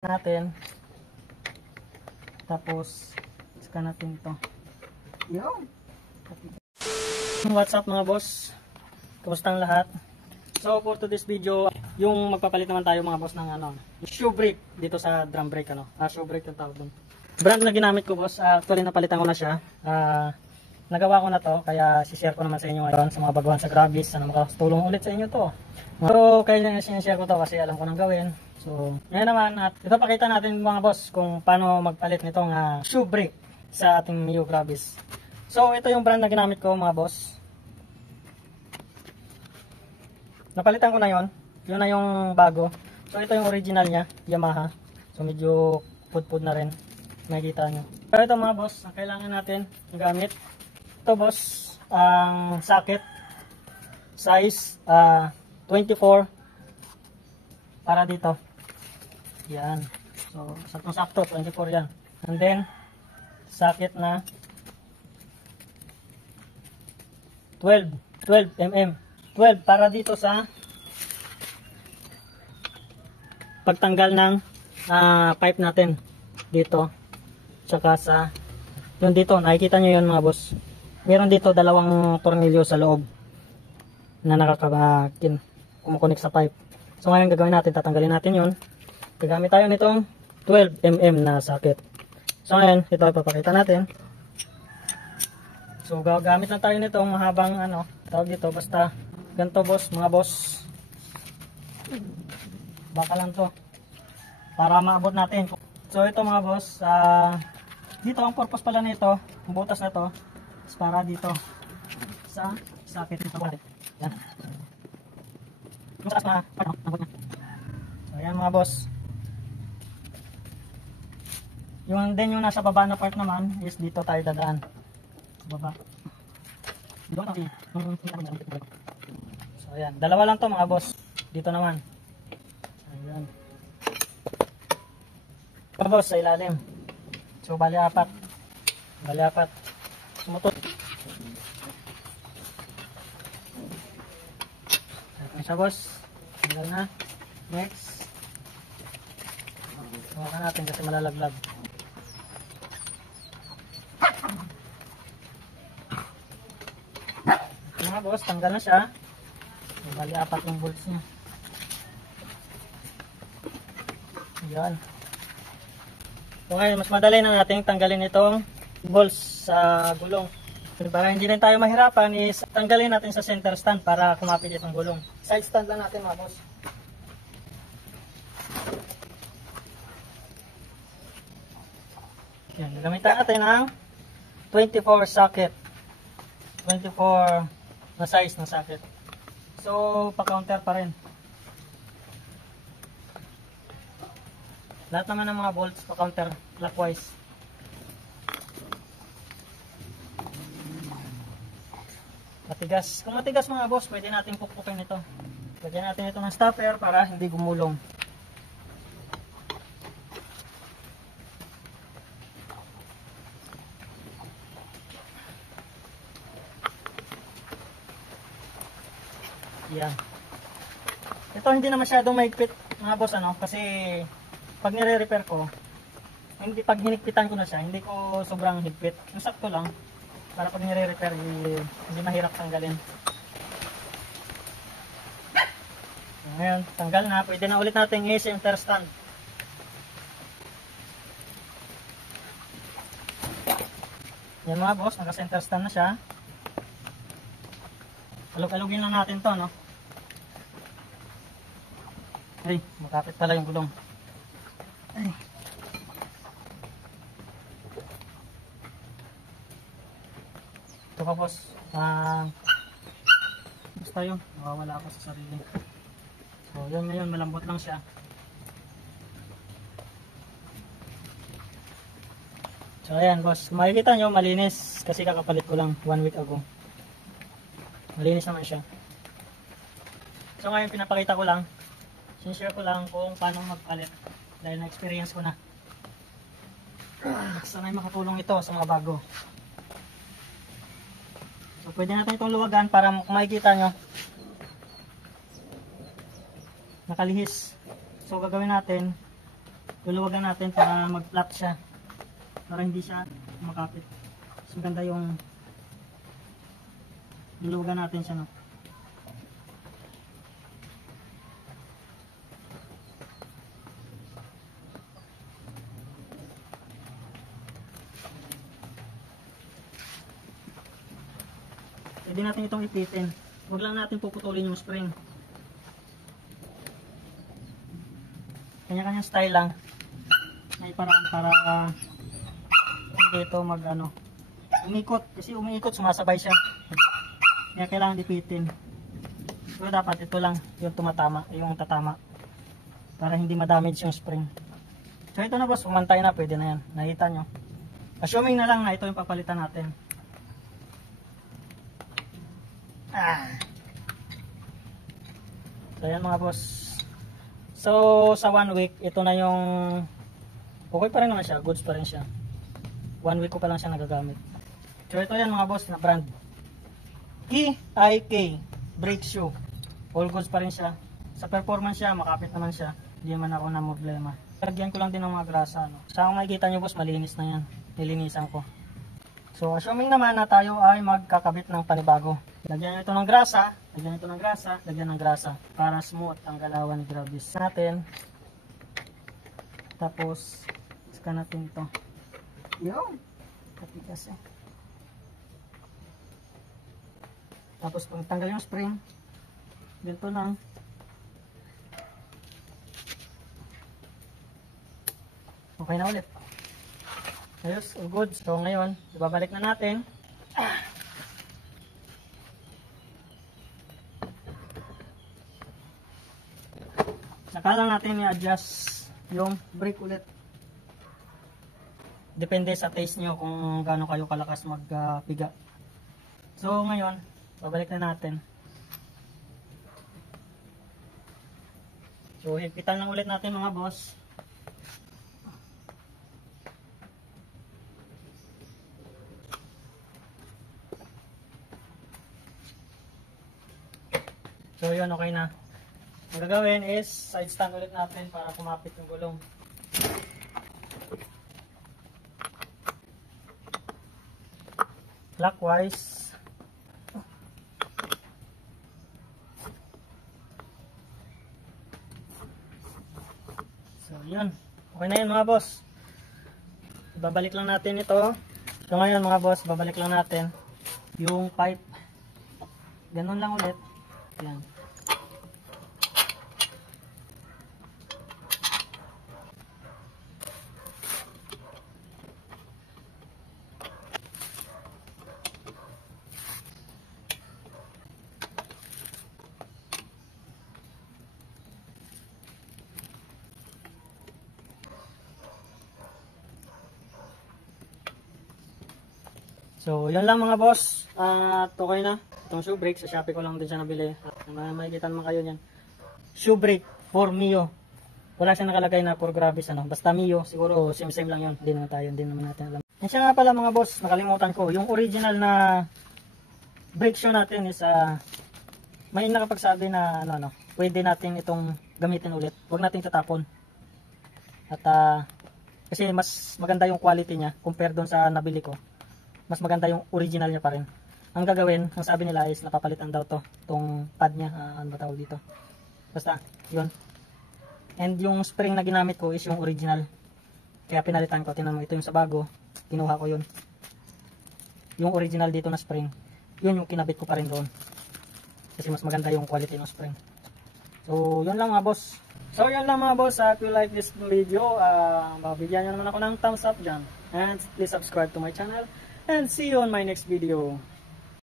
natin. Tapos scan natin ito. Yun. What's up mga boss? Kumusta ang lahat? So for today's video, yung magpapalit naman tayo mga boss ng shoe brake dito sa drum brake shoe brake yung tawag dun. Brand na ginamit ko boss, actually napalitan ko na siya. Nagawa ko na to, kaya si-share ko naman sa inyo ngayon sa mga baguhan sa Gravis. Sana makatulong ulit sa inyo to. So kaya sinishare ko to kasi alam ko nang gawin. So ngayon naman, at ipapakita natin mga boss kung paano magpalit nitong shoe brake sa ating Mio Gravis. So ito yung brand na ginamit ko mga boss. Napalitan ko na yon. Yun na yung bago. So ito yung original niya, Yamaha. So medyo pud-pud na rin. Makikita nyo. So ito mga boss, ang kailangan natin gamit. Ito boss, ang socket size 24 para dito. Yan. So saktong-sakto 24 yan. And then socket na 12 mm. 12 para dito sa pagtanggal ng pipe natin dito. Tsaka sa yun dito, nakikita nyo yun mga boss. Meron dito dalawang tornilyo sa loob na kumukunik sa pipe. So ngayon gagawin natin, tatanggalin natin yun. Gagamit tayo nitong 12 mm na socket. So ngayon, ito ipapakita natin. So gagamit lang tayo nitong mahabang tawag dito, basta ganito boss, mga boss. Baka lang to para maabot natin. So ito mga boss, dito ang purpose pala nito, ang butas na to is para dito sa socket nito. Yan. Masarap na abot niya. So ayan mga boss. Yung din yung nasa baba na part naman is dito tayo dadaan. Sa baba. Dito natin. So ayan, dalawa lang to mga boss. Dito naman. Ayan. Mga boss sa ilalim. So bali apat. Bali apat. Sumutot. Ayan siya boss. Tanggal na. Next. Hawakan natin kasi malalaglag. Mga boss, tanggal na siya. Bali apat yung bolts niya. Ayan. So ngayon, mas madali na natin tanggalin itong bolts sa gulong. Para hindi rin tayo mahirapan is tanggalin natin sa center stand para kumapit itong gulong. Side stand lang natin mga boss. Yan, gagamitan natin ang 24 socket. 24 na size ng socket. So, pa-counter pa rin. Lahat naman ng mga bolts pa-counter clockwise. Matigas. Kung matigas mga boss, pwede natin pukpukin ito. Lagyan natin ito ng stopper para hindi gumulong. Yan. Ito hindi na masyadong mahigpit mga boss kasi pag nire-repair ko, hindi pag hinigpitan ko na siya, hindi ko sobrang higpit. Yung sakto lang para pag nire-repair hindi mahirap tanggalin. Ngayon, tanggal na, pwede na ulit natin i-center stand. Yan mga boss, naka-center stand na siya. Alog-alogin lang natin to, Ay, makapit pala yung gulong. Ay. Ito ka boss. Basta yun, nawawala ako sa sarili. So yun ngayon, malambot lang siya. So ayan boss, kung makikita nyo malinis kasi kakapalit ko lang 1 week ago. Malinis naman siya. So ngayon pinapakita ko lang, sinishare ko lang kung paano magpalit dahil na-experience ko na. Sana'y makatulong ito sa mga bago. So pwede natin itong luwagan para kung makikita nyo nakalihis. So gagawin natin luluwagan natin para mag-flat siya. Para hindi siya makapit. Mas maganda yung luluwagan natin siya, no? Pwede natin itong ipitin. Huwag lang natin puputulin yung spring. Kanya-kanyang style lang. May paraan para hindi ito umikot. Kasi umiikot, sumasabay siya. Kaya kailangan ipitin. Pero dapat ito lang yung tatama. Para hindi ma-damage yung spring. So ito na boss, umantay na, pwede na yan. Nakita nyo. Assuming na lang na ito yung papalitan natin. So yan mga boss. So sa 1 week, ito na yung okay pa rin naman siya, goods pa rin siya. 1 week ko pa lang siya nagagamit. So ito yan mga boss na brand KIK brake shoe. All goods pa rin siya. Sa performance siya, makapit naman siya. Hindi naman ako na problema. Lagyan ko lang din ng mga grasa, no? Sa kung makikita nyo boss, malinis na yan. Nilinisan ko. So assuming naman na tayo ay magkakabit ng panibago. Lagyan ito ng grasa, lagyan ito ng grasa, lagyan ng grasa para smooth ang galawan ni Gravis natin. Tapos scan natin ito. Yun. Katigas eh. Tapos pag tanggal yung spring, ganito lang. Okay na ulit. Ayos, all good. So ngayon, ibabalik na natin. Saka lang natin i-adjust yung brake ulit. Depende sa taste nyo kung gaano kayo kalakas magpiga. So ngayon, babalik na natin. So higpitan lang ulit natin mga boss. So yun, okay na. Ang gagawin is side stand ulit natin para kumapit yung gulong. Clockwise. So yun, okay na yun mga boss. Babalik lang natin ito. So ngayon mga boss, babalik lang natin yung pipe. Ganun lang ulit. Yan. So, yun lang mga boss. At okay na. Itong shoe brake, sa Shopee ko lang din siya nabili. At makikita naman kayo yan. Shoe brake for Mio. Wala siya nakalagay na for Gravis. Basta Mio, siguro same lang yun. Hindi naman tayo, hindi naman natin alam. Yan siya nga pala mga boss, nakalimutan ko. Yung original na brake shoe natin is may nakapagsabi na pwede natin itong gamitin ulit. Huwag natin tatapon. At kasi mas maganda yung quality niya compare doon sa nabili ko. Mas maganda yung original niya pa rin. Ang gagawin, ang sabi nila is napapalitan daw itong pad niya, ano ba tawag dito. Basta, yun. And yung spring na ginamit ko is yung original. Kaya pinalitan ko, tinan mo, ito yung sa bago, kinuha ko yun. Yung original dito na spring, yun yung kinabit ko pa rin doon. Kasi mas maganda yung quality ng spring. So, yun lang mga boss. So, yun lang mga boss. If you like this video, mabigyan nyo naman ako ng thumbs up dyan. And please subscribe to my channel. And see you on my next video.